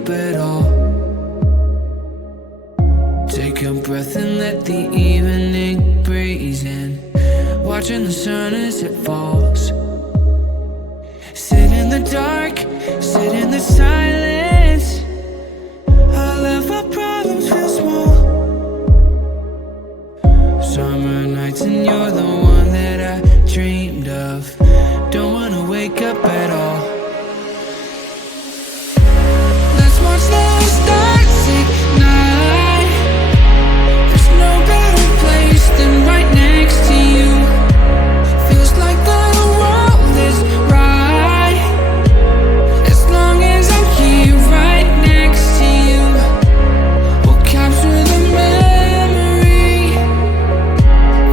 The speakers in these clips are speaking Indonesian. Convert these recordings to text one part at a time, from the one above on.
up at all. Take a breath and let the evening breeze in, watching the sun as it falls. Sit in the dark, sit in the silence. All of our problems feel small. Summer nights and you're the one that I dreamed of. Don't wanna wake up at all. Let's watch the stars ignite. There's no better place than right next to you. Feels like the world is right, as long as I'm here right next to you. We'll capture the memory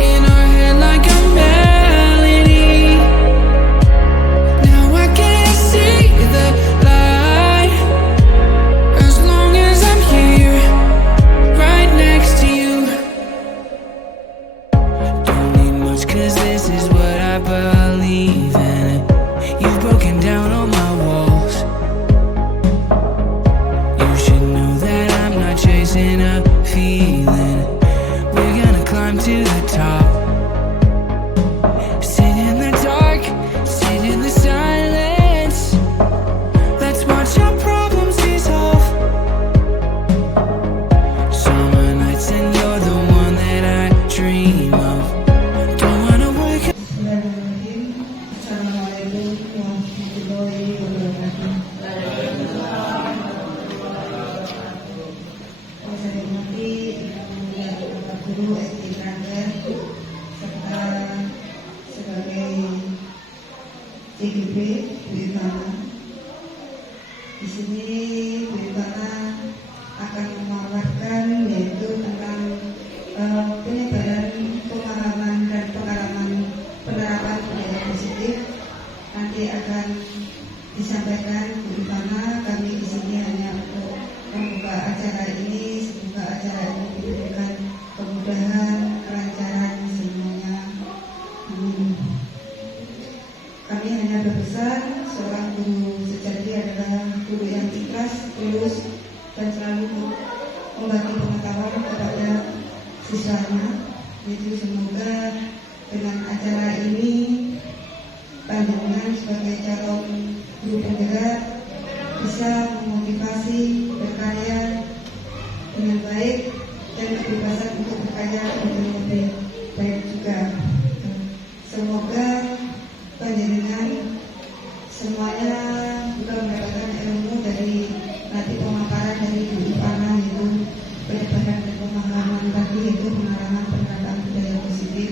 in our head like a melody. Now I can see the light, as long as I'm here right next to you. Don't need much, cause this is what I believe in. You've broken down all my walls. You should know that I'm not chasing a feeling. We're gonna climb to the top. Sit in the dark, sit in the silence. Let's watch our problems dissolve. Summer nights and you're the one that I dream of. Don't wanna wake up. Bismillahirrahmanirrahim. Assalamualaikum warahmatullahi wabarakatuh. Saya hormati Bapak Guru SD Keranggan serta sebagai CGP Bu Ivana. Di sini Bu Ivana akan memaparkan yaitu tentang penyebaran pemahaman dan pengalaman penerapan budaya positif. Nanti akan disampaikan Bu Ivana. Kami di sini hanya untuk membuka acara ini. Semoga acara ini diberikan kemudahan, kelancaran semuanya. Amin. Kami hanya berpesan seorang guru sejati adalah guru yang ikhlas, tulus, dan selalu membagi pengetahuan kepada siswanya. Jadi semoga dengan acara ini panjenengan sebagai calon guru penggerak bisa memotivasi berkarya dengan baik dan kebebasan untuk berkarya dengan lebih baik juga. Semoga panjenengan semuanya juga mendapatkan ilmu dari nanti pemaparan dari Bu Ivana, yaitu penyebaran dan pemahaman tadi, yaitu pengalaman penerapan budaya positif.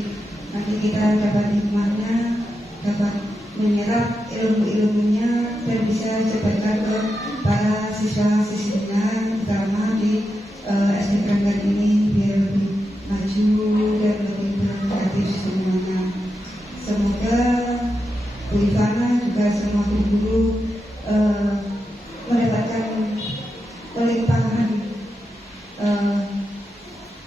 Nanti kita dapat hikmahnya, dapat menyerap ilmu-ilmunya dan bisa sebarkan ke para siswa-siswinya, terutama di SD Keranggan ini biar lebih maju dan lebih kreatif semuanya. Semoga Bu Ivana juga semua guru mendapatkan pelimpahan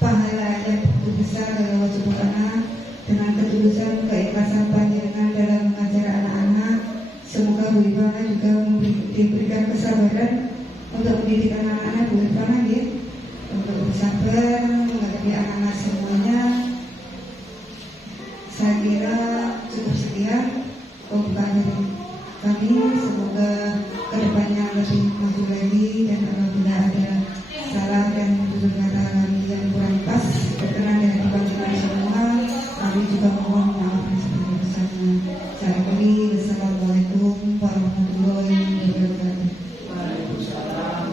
pahala yang begitu besar dari Allah Subhanahu dengan ketulusan keikhlasan panjenengan dalam mengajar anak-anak. Semoga Bu Ivana juga diberikan kesabaran untuk mendidik anak-anak Bu Ivana, ya, untuk bersabar menghadapi anak-anak semuanya. Saya kira cukup sekian pembukaan dari kami. Semoga kedepannya lebih maju lagi, dan apabila ada salah dan tutur kata kami yang kurang pas berkenan dengan panjenengan semua, kami juga mohon maaf sebesar-besarnya. Saya akhiri. Wassalamualaikum warahmatullahi wabarakatuh. Waalaikumsalam.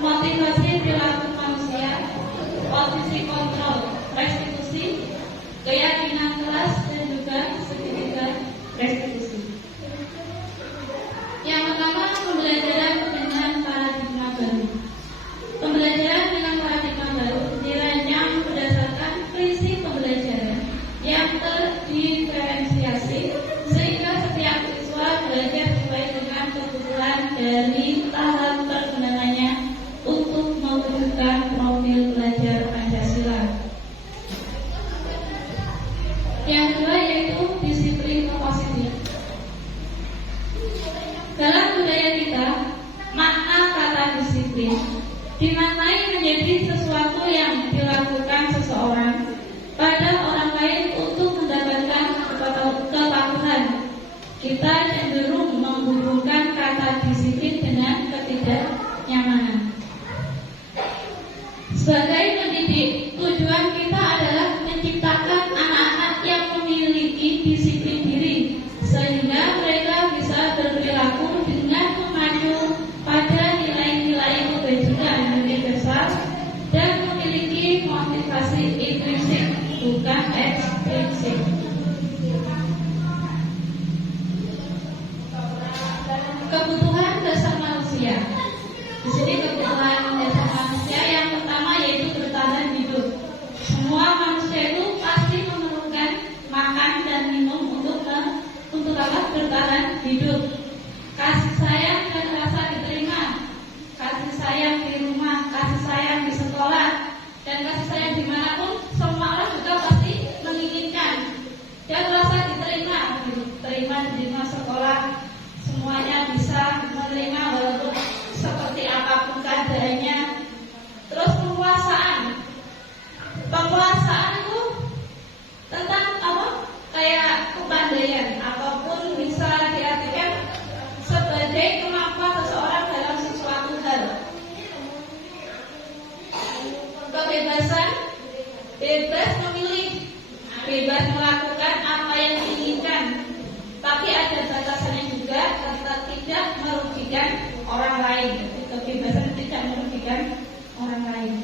motivasi perilaku manusia, posisi kontrol, restitusi, keyakinan kelas, dan juga segitiga restitusi. Yang pertama, pembelajaran dengan paradigma baru. Pembelajaran dengan paradigma baru dirancang berdasarkan prinsip pembelajaran yang terdiferensiasi sehingga setiap siswa belajar sesuai dengan kebutuhan dari tahap perkembangannya untuk mewujudkan profil pelajar Pancasila. Yang kedua yaitu disiplin positif. Dalam budaya kita, makna kata disiplin dimaknai menjadi sesuatu yang dilakukan seseorang pada orang lain untuk mendapatkan kepatuhan. Kita cenderung menghubungkan kata disiplin dengan ketidaknyamanan. Sebagai pendidik, tujuan kita adalah menciptakan anak-anak yang memiliki disiplin diri, sehingga mereka bisa berperilaku dengan mengacu pada nilai-nilai kebajikan universal dan memiliki motivasi intrinsik, bukan ekstrinsik. Kebutuhan dasar manusia. Di sini kebutuhan dasar manusia yang pertama yaitu bertahan hidup. Semua manusia itu pasti memerlukan makan dan minum untuk bertahan hidup. Kasih sayang dan rasa diterima, kasih sayang di rumah, kasih sayang di sekolah, dan kasih sayang dimanapun, semua orang juga pasti menginginkan dan rasa diterima, diterima sekolah, semuanya bisa menerima walaupun seperti apapun keadaannya. Terus penguasaan itu tentang apa? Kayak kepandaian ataupun bisa diartikan sebagai kemampuan seseorang dalam sesuatu hal. Kebebasan, bebas memilih, bebas melakukan apa yang diinginkan, tapi ada batasannya juga, tetap tidak merugikan orang lain. Kebebasan tidak merugikan orang lain.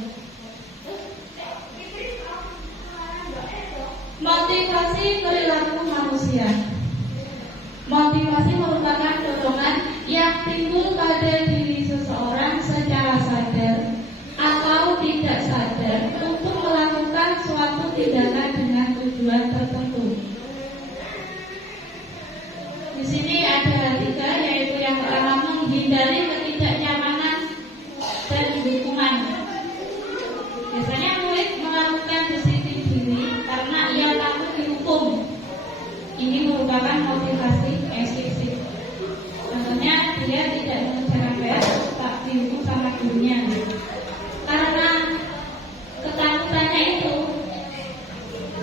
Motivasi perilaku manusia. Motivasi merupakan dorongan yang timbul pada diri seseorang secara sadar atau tidak sadar untuk melakukan suatu tindakan dengan tujuan tertentu. Di sini ada 3, yaitu yang pertama menghindari ketidaknyamanan dan hukuman. Biasanya murid melakukan disiplin diri karena ia takut dihukum. Ini merupakan motivasi eksklusif. Contohnya dia tidak mengerjakan PR, tak dihukum sama gurunya. Karena ketakutannya itu,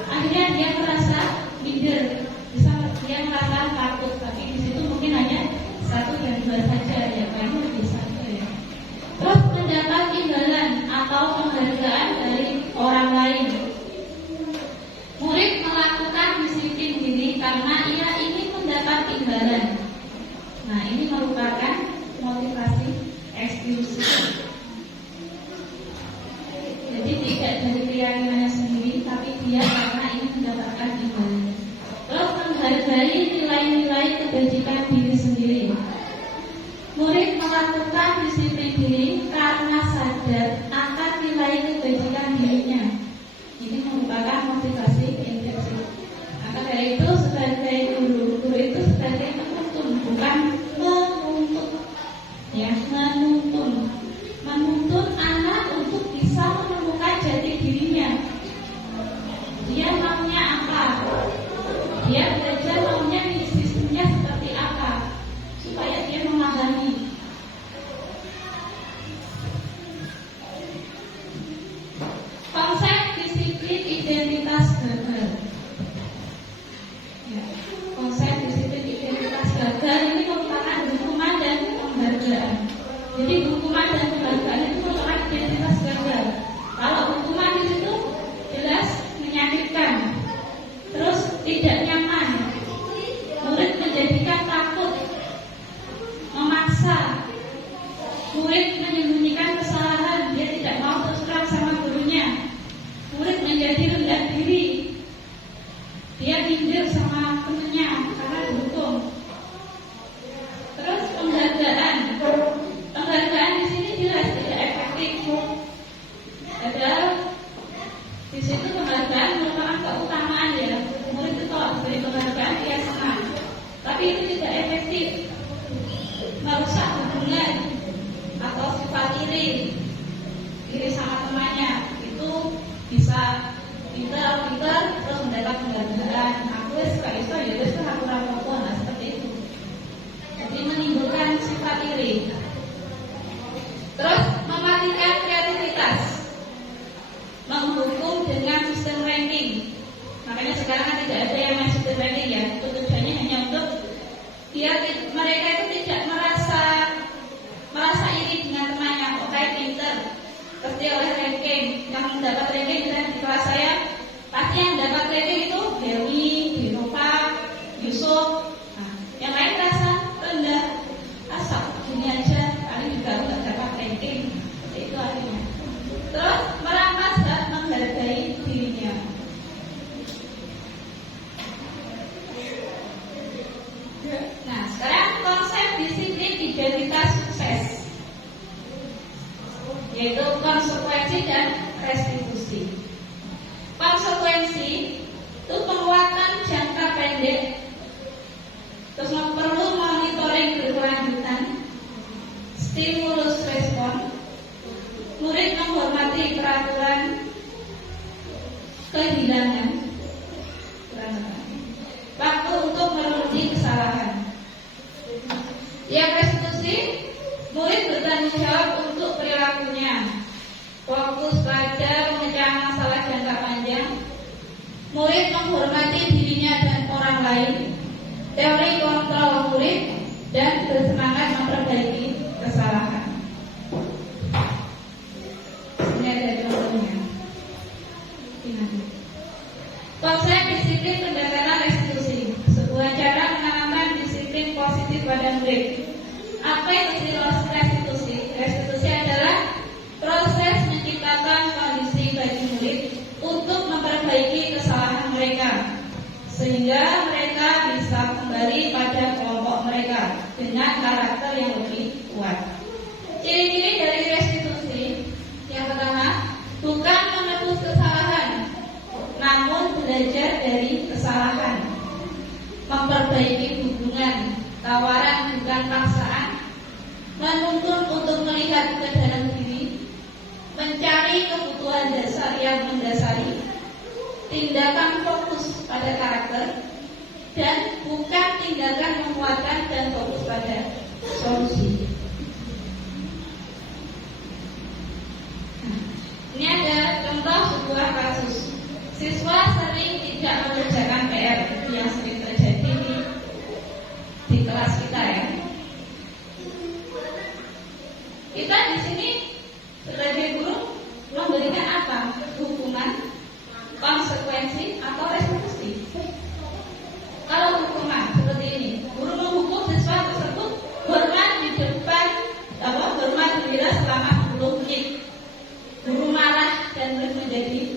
akhirnya dia merasa minder, dia merasa takut. Tapi di situ mungkin hanya 1 dan 2 saja, ya kamu bisa ya. Terus mendapat imbalan atau penghargaan dari orang lain. Murid melakukan disiplin diri karena ia ingin mendapat imbalan. Nah, ini merupakan motivasi eksklusif. Jadi tidak dari keyakinannya sendiri, tapi dia karena ingin mendapatkan imbalan. Terus menghargai nilai-nilai kebajikan diri sendiri. Murid melakukan disiplin diri karena sadar akan nilai kebajikan dirinya. Ini merupakan motivasi intrinsik. Maka dari itu sebagai guru itu sebagai penuntun, bukan menuntut. Ya, menuntun anak untuk bisa menemukan jati dirinya. Dia maunya apa? Dia belajar maunya sistemnya seperti apa, supaya dia memahami. Konsep disiplin identitas gagal. Ya, konsep disiplin identitas gagal ini merupakan hukuman dan penghargaan. Jadi hukuman dan penghargaan itu merupakan identitas gagal. Kalau hukuman di situ jelas menyakitkan, terus tidak nyaman, murid menjadikan takut, memaksa, murid menyembunyikan kesalahan. hubungan atau sifat iri sama temannya, itu bisa pintar terus mendapat penghargaan. Aku suka itu ya, terus aku rampok, nah seperti itu. Jadi menimbulkan sifat iri. Terus mematikan kreativitas, menghukum dengan sistem ranking. Makanya sekarang kan tidak ada yang main sistem ranking ya. Tujuannya hanya untuk mereka itu tidak merasa iri dengan temannya. Oh kayak pinter, pasti oleh ranking. Yang mendapat ranking di kelas saya, pasti yang dapat ranking itu Dewi, Dinova, Yusuf. Nah, yang lain rasa rendah, asal gini aja, paling juga nggak dapat ranking. Itu artinya. Terus merampas dan menghargai dirinya. Nah, sekarang konsep disiplin identitas sukses, yaitu konsekuensi dan restitusi. Konsekuensi itu penguatan jangka pendek, terus perlu monitoring berkelanjutan, stimulus respon, murid menghormati peraturan, kehilangan, waktu untuk merenungi kesalahan. Yang restitusi, murid bertanggung jawab untuk perilakunya, fokus pada pemecahan masalah jangka panjang, murid menghormati dirinya dan orang lain, teori kontrol murid, dan bersemangat memperbaiki kesalahan. Ini ada contohnya. Konsep disiplin pendekatan restitusi, sebuah cara menanamkan disiplin positif pada murid. Apa itu restitusi? Restitusi adalah proses menciptakan kondisi bagi murid untuk memperbaiki kesalahan mereka, sehingga mereka bisa kembali pada kelompok mereka dengan karakter yang lebih kuat. Ciri-ciri dari restitusi, yang pertama, bukan menebus kesalahan, namun belajar dari kesalahan, memperbaiki hubungan, tawaran bukan paksaan, menuntun untuk melihat ke dalam diri, mencari kebutuhan dasar yang mendasari, tindakan fokus pada karakter, dan bukan tindakan menguatkan dan fokus pada solusi. Ini ada contoh sebuah kasus. Siswa sering tidak mengerjakan PR, itu yang sering terjadi di kelas kita ya. Kita di sini sebagai guru memberikan apa? Hukuman, konsekuensi, atau restitusi. Kalau hukuman seperti ini, guru menghukum siswa tersebut hormat di depan hormat bendera selama 10 menit. Guru marah dan menjadi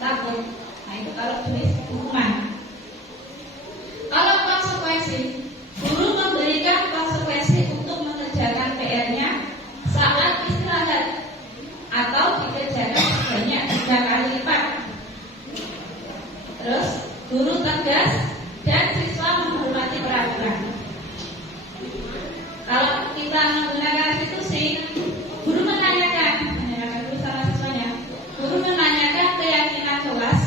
takut. Nah itu kalau tulis hukuman. Kalau konsekuensi, guru memberikan konsekuensi untuk mengerjakan PR-nya saat istirahat atau dikerjakan sebanyak 3 kali lipat. Terus guru tegas dan siswa menghormati peraturan. Kalau kita menggunakan restitusi, guru menanyakan sama siswanya, guru menanyakan keyakinan kelas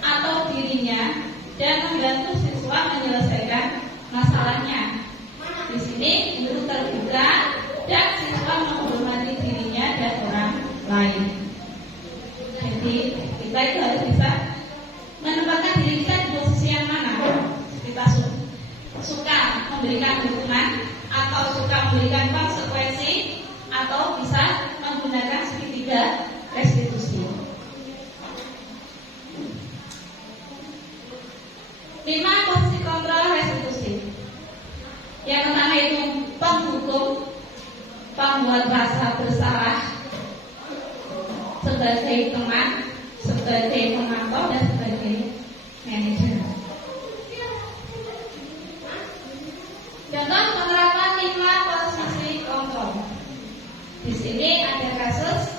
atau dirinya dan membantu siswa menyelesaikan masalahnya. Di sini guru terbuka dan siswa menghormati dirinya dan orang lain. Jadi kita itu harus bisa menempatkan diri kita di posisi yang mana. Kita suka memberikan hukuman atau suka memberikan konsekuensi, atau bisa menggunakan segitiga restitusi. 5 posisi kontrol restitusi. Yang pertama itu penghukum, pembuat rasa bersalah sebagai teman, sebagai pemantau, dan sebagai manajer. Contoh penerapan 5 posisi kontrol. Di sini ada kasus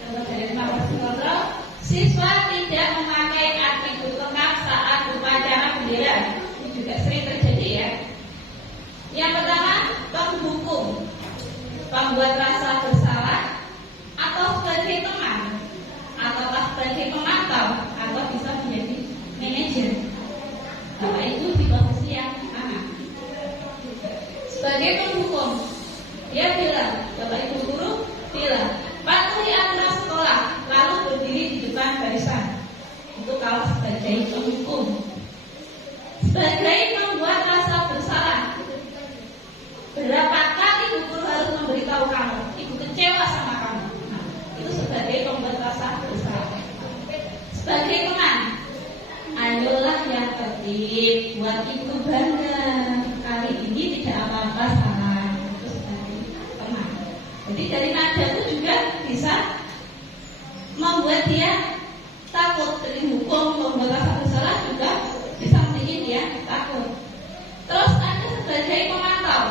contoh dari 5 posisi kontrol. Siswa tidak memakai atribut lengkap saat upacara bendera. Ini juga sering terjadi ya. Yang pertama, penghukum. membuat rasa bersalah, atau sebagai teman, ataukah sebagai pemantau, atau bisa menjadi manajer. Bapak Ibu di posisi yang mana? Sebagai penghukum, dia bilang, Bapak Ibu guru bilang, patuhi aturan sekolah, lalu berdiri di depan barisan. Itu kalau sebagai penghukum. Sebagai membuat rasa bersalah, berapa kali ibu guru harus memberitahu kamu, ibu kecewa sama kamu. Nah, itu sebagai membuat rasa bersalah. Sebagai teman, ayolah yang tertib, buat ibu bangga. Kali ini tidak apa-apa salah. Itu sebagai teman. Jadi dari nada itu juga bisa membuat dia takut. Dari hukum membuat rasa bersalah juga bisa bikin dia takut. Terus ada sebagai pemantau.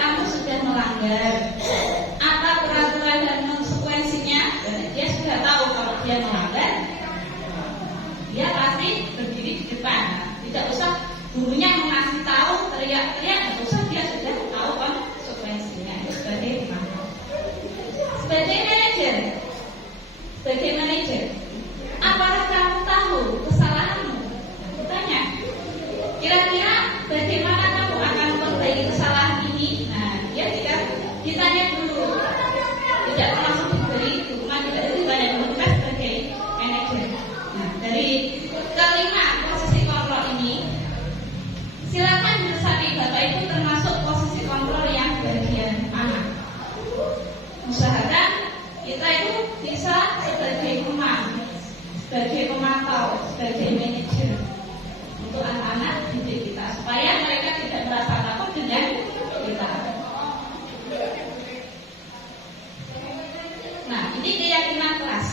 Kamu sudah melanggar apa peraturan dan konsekuensinya, dan dia sudah tahu kalau dia melanggar, dia pasti berdiri di depan. Tidak usah gurunya mengasih tahu, teriak-teriak, tidak usah, dia sudah tahu konsekuensinya. Itu sebagai pemantau. Sebagai manajer, apakah kamu tahu kesalahanmu? Tanya, kira-kira bagaimana kamu akan memperbaiki kesalahan ini? Nah, dia jika ditanya dulu, tidak langsung diberi hukuman, tidak ditanya dulu, kita sebagai manajer. Nah, dari kelima posisi kontrol ini, silakan diresapi Bapak Ibu termasuk posisi kontrol yang bagian mana. Usahakan kita itu bisa sebagai teman, sebagai pemantau, sebagai manajer untuk anak-anak didik kita, supaya mereka tidak merasa takut dengan kita. Nah, ini keyakinan keras.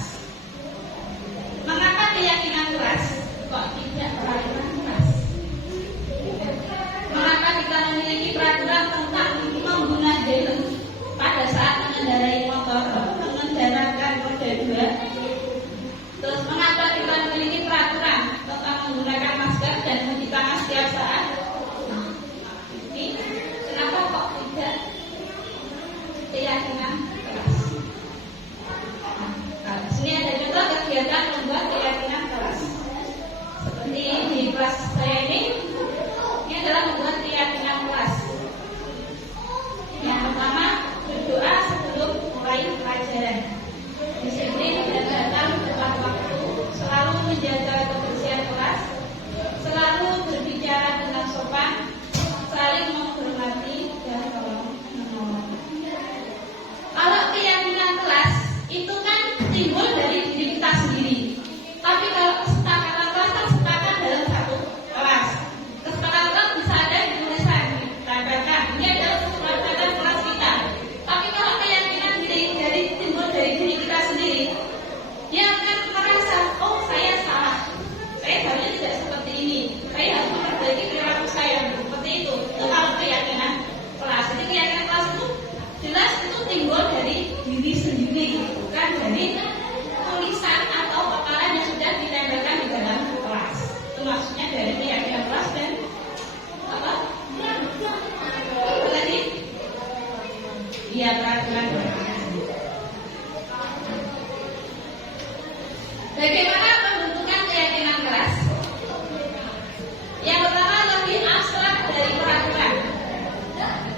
Mengapa keyakinan keras kok tidak peraturan keras? Mengapa kita memiliki peraturan tentang menggunakan helm pada saat mengendarai motor, mengendarakan roda 2? Terus mengapa kita memiliki peraturan tentang menggunakan masker dan mencuci tangan setiap saat? Ini kenapa kok tidak keyakinan keras? Nah, di sini ada contoh kegiatan membuat keyakinan keras. Seperti di kelas saya ini adalah membuat keyakinan keras. Yang pertama, berdoa sebelum mulai pelajaran. Disiplin dan datang tepat waktu, selalu menjaga kebersihan kelas, selalu berbicara dengan sopan, saling menghormati dan tolong menolong. Kalau keyakinan kelas itu kan timbul dari diri kita sendiri. Tapi kalau kesepakatan kelas kan sepakat dalam satu kelas. Kesepakatan kelas bisa ada di tulisan, ditempelkan. Ini adalah kesepakatan kelas kita. Tapi kalau keyakinan dari timbul dari diri kita sendiri, dia akan merasa, oh saya salah, saya harusnya tidak seperti ini, saya harus memperbaiki perilaku saya seperti itu. Itu kalau keyakinan kelas. Jadi keyakinan kelas itu jelas itu timbul dari diri sendiri, bukan dari tulisan atau paparan yang sudah ditempelkan di dalam kelas. Itu maksudnya dari keyakinan kelas dan apa? Tadi? Iya, peraturan. Bagaimana pembentukan keyakinan keras? Yang pertama lebih abstrak dari peraturan,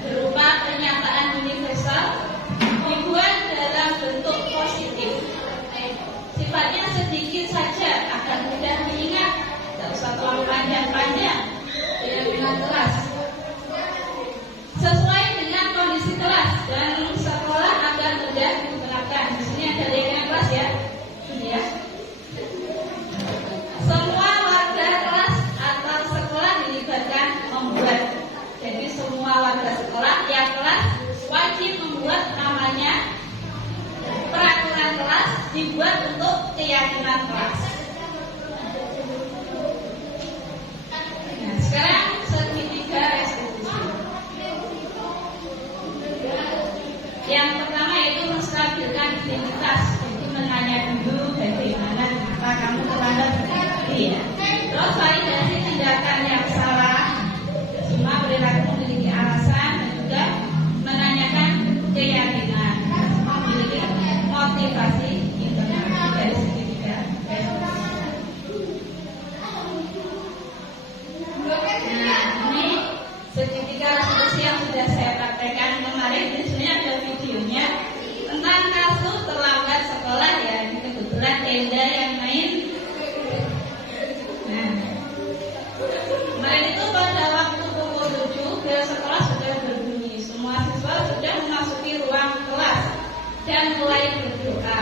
berupa pernyataan universal, dibuat dalam bentuk positif. Sifatnya sedikit saja, agar mudah diingat, tidak usah terlalu panjang-panjang. Keyakinan keras sesuai dengan kondisi kelas dan sekolah agar mudah diterapkan. Di sini ada keyakinan keras ya, ya. Semua warga kelas atau sekolah dilibatkan membuat. Jadi semua warga sekolah yang kelas wajib membuat namanya peraturan kelas, dibuat untuk keyakinan kelas. Nah, sekarang segitiga restitusi. Yang pertama yaitu menstabilkan identitas. Jadi menanya dulu bagaimana kenapa kamu terlambat berdiri. Terus validasi tindakan yang salah, semua perilaku memiliki alasan, dan juga menanyakan tuh terlambat sekolah ya, ini kebetulan tenda yang main. Nah, kemarin itu pada waktu pukul 7 bel sekolah sudah berbunyi. Semua siswa sudah memasuki ruang kelas dan mulai berdoa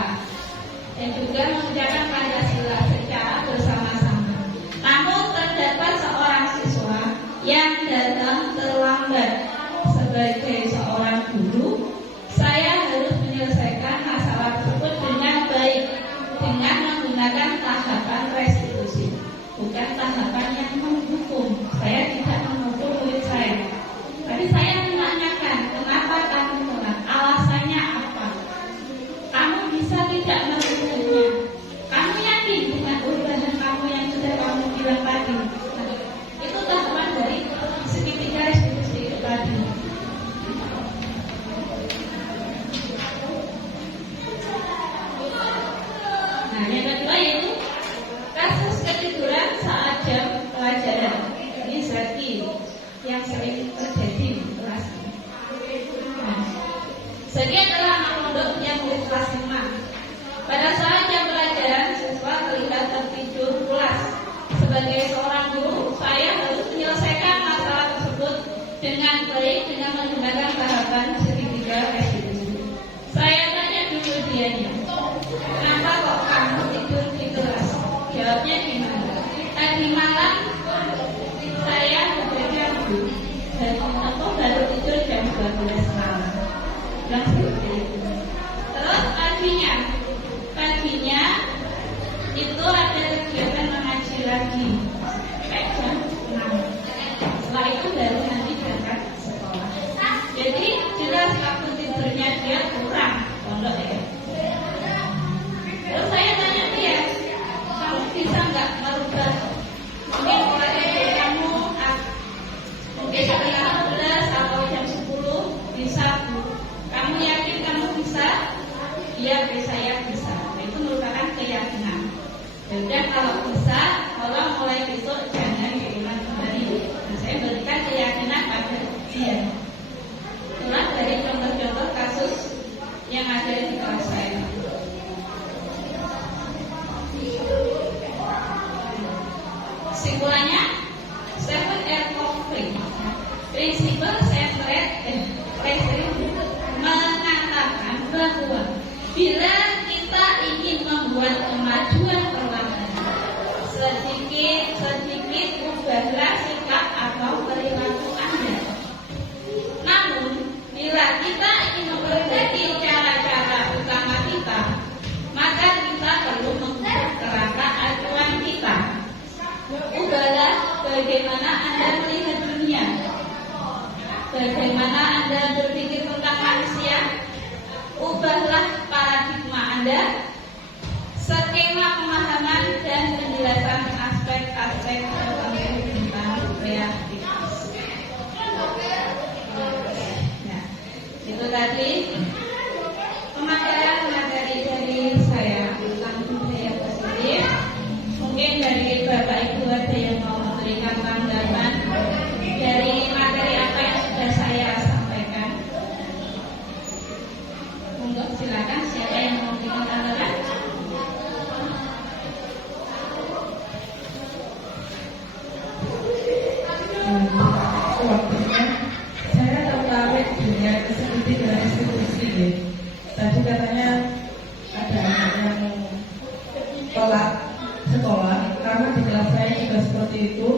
dan juga mengucapkan Pancasila secara bersama-sama. Namun terdapat seorang siswa yang datang terlambat. Sebagai seorang guru, saya harus menyelesaikan masalah tersebut dengan baik dengan menggunakan tahapan restitusi, bukan tahapan yang menghukum. Saya tidak menghukum murid saya. Tadi saya menanyakan, kenapa kamu telat? Alasannya apa? Kamu bisa tidak melakukannya? Kamu yakin dengan urusan kamu yang sudah kamu bilang tadi? Nah, itu tahapan dari segitiga restitusi itu tadi. Nah, yang kedua yaitu kasus ketiduran saat jam pelajaran. Ini Zaki yang sering terjadi di kelas. Nah, Zaki adalah anak pondok yang murid kelas 5. Pada saat jam pelajaran, siswa terlihat tertidur pulas. Sebagai seorang guru, saya harus menyelesaikan masalah tersebut dengan baik dengan menggunakan tahapan segitiga restitusi. Saya tanya dulu dianya, kenapa kok kamu tidur di kelas? Jawabnya gimana? Tadi malam saya bekerja dulu dan aku baru tidur jam 12 malam. Bilang seperti itu. Terus paginya itu ada kegiatan mengaji lagi jam 6. Setelah itu baru nanti berangkat sekolah. Jadi jelas waktu tidurnya dia kurang pondok ya. Terus saya tanya dia, kamu bisa nggak merubah mungkin pola tidur kamu mungkin jam 15 atau jam 10 bisa Bu. Kamu yakin kamu bisa? Iya, saya bisa. Itu merupakan keyakinan. Ya udah, kalau bisa, tolong mulai besok jangan diulang kembali. Nah, saya berikan keyakinan pada dia. Itulah dari contoh-contoh kasus yang ada di kelas saya. Kesimpulannya, 7R conflict. Prinsipal centered mengatakan bahwa bila kita ingin membuat kemajuan perlahan, sedikit ubahlah sikap atau perilaku Anda. Namun, bila kita ingin memperbaiki cara-cara utama kita, maka kita perlu mengubah kerangka acuan kita. Ubahlah bagaimana Anda melihat dunia, bagaimana Anda berpikir tentang manusia. Ubahlah paradigma Anda, skema pemahaman dan penjelasan aspek-aspek tertentu tentang kreativitas. Nah, itu tadi pemaparan materi dari saya tentang budaya positif. Mungkin dari Bapak Ibu ada yang mau memberikan tanggapan dari materi apa yang sudah saya sampaikan. Monggo silakan, siapa yang mau memberikan tanggapan? Waktunya saya tertarik dengan segitiga restitusi. Tadi katanya ada anak yang telat sekolah karena di kelas saya juga seperti itu.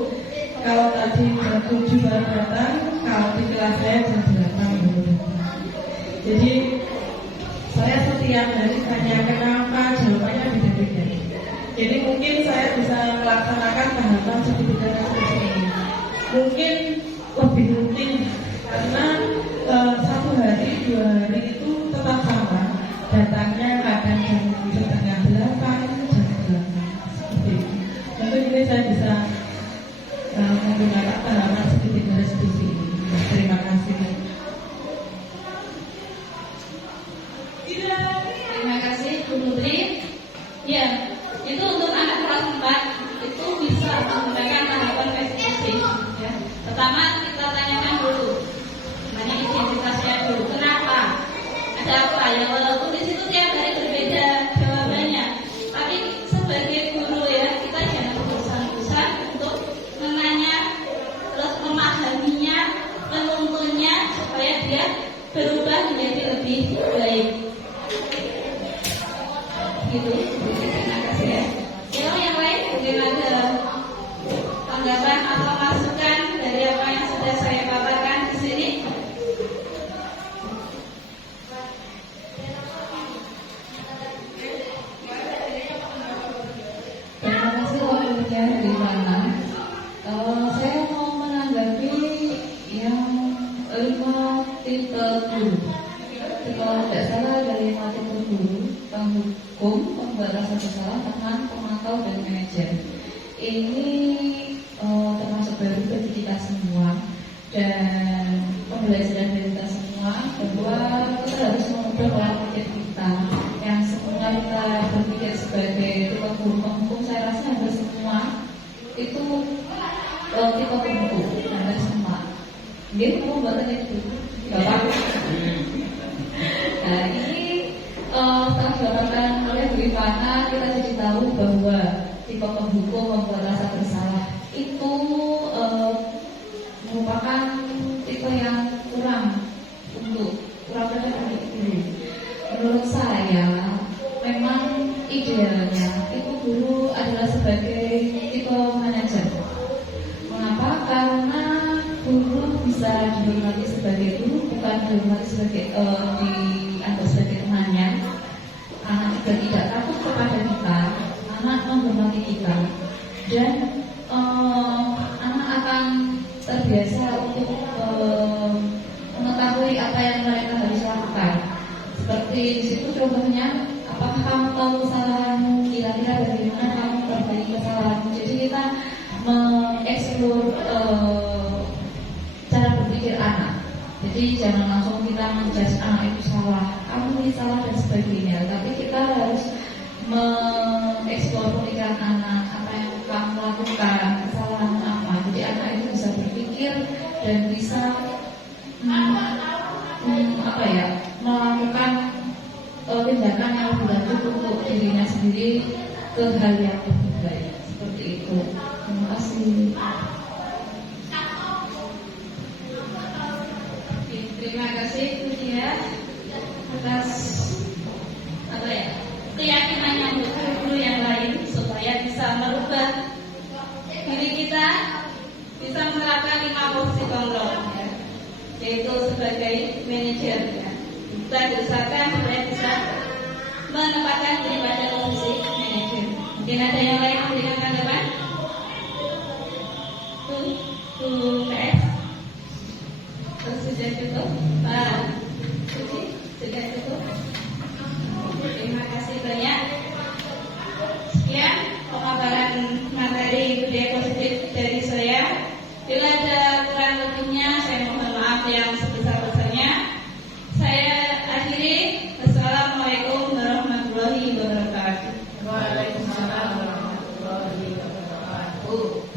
Kalau tadi jam 7 baru datang, kalau di kelas saya jam 8 baru datang. Jadi saya setiap hari tanya kenapa, jawabannya beda-beda. Jadi mungkin saya bisa melaksanakan tahapan segitiga restitusi ini. Mungkin lebih rutin karena 1 hari 2 hari itu tetap sama datangnya, kadang jam 7:30, jam 8 seperti itu. Tentu ini saya bisa menggunakan tahapan segitiga restitusi ini. Terima kasih. Terima kasih Bu Nutri. Ya, itu untuk anak kelas 4 itu bisa menggunakan tahapan restitusi. Ya. Pertama kita tanyakan dulu, mana identitasnya dulu. Kenapa? Ada apa ya? Walaupun di situ tiap hari lebih baik. Gitu. Terima kasih ya. Yang lain bagaimana tanggapan atau masukan dari apa yang sudah saya paparkan di sini? Terima kasih waktunya di mana. Saya mau menanggapi yang 5 tipe guru. Kalau tidak salah ada 5 tipe guru: penghukum, pembuat rasa bersalah, teman, pemantau, dan manajer. Ini termasuk baru bagi kita semua dan pembelajaran dari kita semua bahwa kita harus mengubah pola pikir kita yang semula kita berpikir sebagai tipe guru penghukum. Saya rasa hampir semua itu tipe penghukum, hampir semua. Dia mau buatan itu, bapak. Nah ini setelah dilakukan oleh Bu Ivana, kita jadi tahu bahwa tipe penghukum, membuat rasa bersalah itu merupakan tipe yang kurang cocok untuk guru. Menurut saya memang idealnya itu guru adalah sebagai tipe manajer. Mengapa? Karena guru bisa dihormati sebagai guru, bukan dihormati sebagai dianggap sebagai temannya. Anak juga tidak takut kepada kita, anak menghormati kita, dan anak akan terbiasa untuk mengetahui apa yang mereka harus lakukan. Seperti di situ contohnya, apakah kamu tahu kesalahanmu, kira-kira bagaimana kamu memperbaiki kesalahanmu. Jadi kita mengeksplor cara berpikir anak. Jadi jangan langsung kita menjudge anak itu salah, kamu ini salah dan sebagainya. Tapi kita harus mengeksplor pemikiran anak, apa yang kamu lakukan, kesalahan apa. Jadi anak itu bisa berpikir dan bisa melakukan tindakan yang lebih lanjut untuk dirinya sendiri ke hal yang lebih baik. Seperti itu. Terima kasih. Terima kasih Bu Dia atas keyakinannya untuk guru yang lain supaya bisa merubah diri kita, bisa menerapkan 5 posisi kontrol, ya, yaitu sebagai manajer. Ya. Kita diusahakan supaya bisa menempatkan diri pada posisi manajer. Mungkin ada yang lain memberikan tanggapan? PS sudah cukup, Pak Suci, sudah cukup. Terima kasih banyak. Sekian pemaparan materi budaya positif dari saya. Bila ada kurang lebihnya, saya mohon maaf yang sebesar-besarnya. Saya akhiri. Wassalamualaikum warahmatullahi wabarakatuh. Waalaikumsalam warahmatullahi wabarakatuh.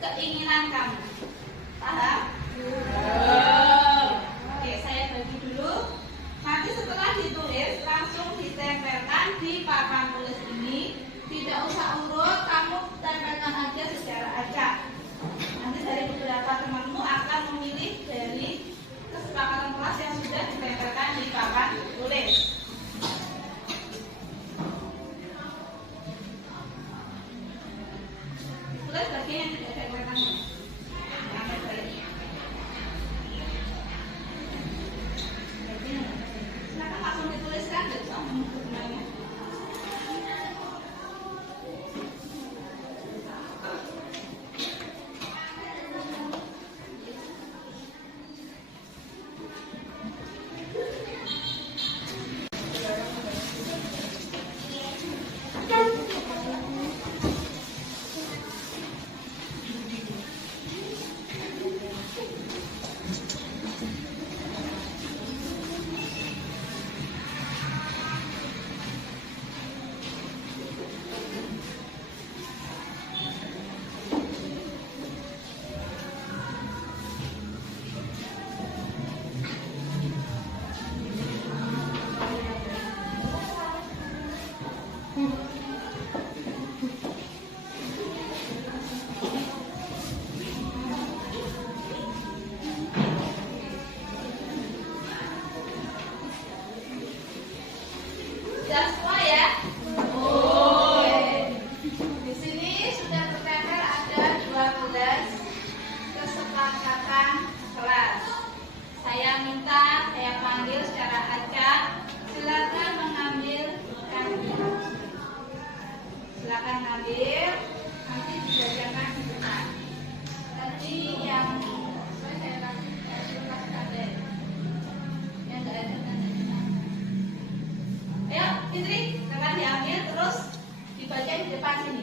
keinginan kamu. Paham? Oke, saya bagi dulu. Nanti setelah ditulis langsung ditempelkan di papan tulis ini. Tidak usah urut, kamu tempelkan aja secara acak. Nanti dari beberapa temanmu akan memilih dari kesepakatan kelas yang sudah ditempelkan di papan tulis. Tulis bagian yang tidak ada tempelkannya. Silakan langsung dituliskan, tidak usah menunggu semuanya. Sudah semua ya? Oh, di sini sudah tertempel ada 12 kesepakatan kelas. Saya minta, saya panggil secara acak. Silakan mengambil kartu. Silakan ambil. Nanti dijajarkan di depan. Tadi yang saya kasih kadet. Yang nggak ada tanda-tanda. Ayo, Fitri, silakan diambil terus dibaca di depan sini.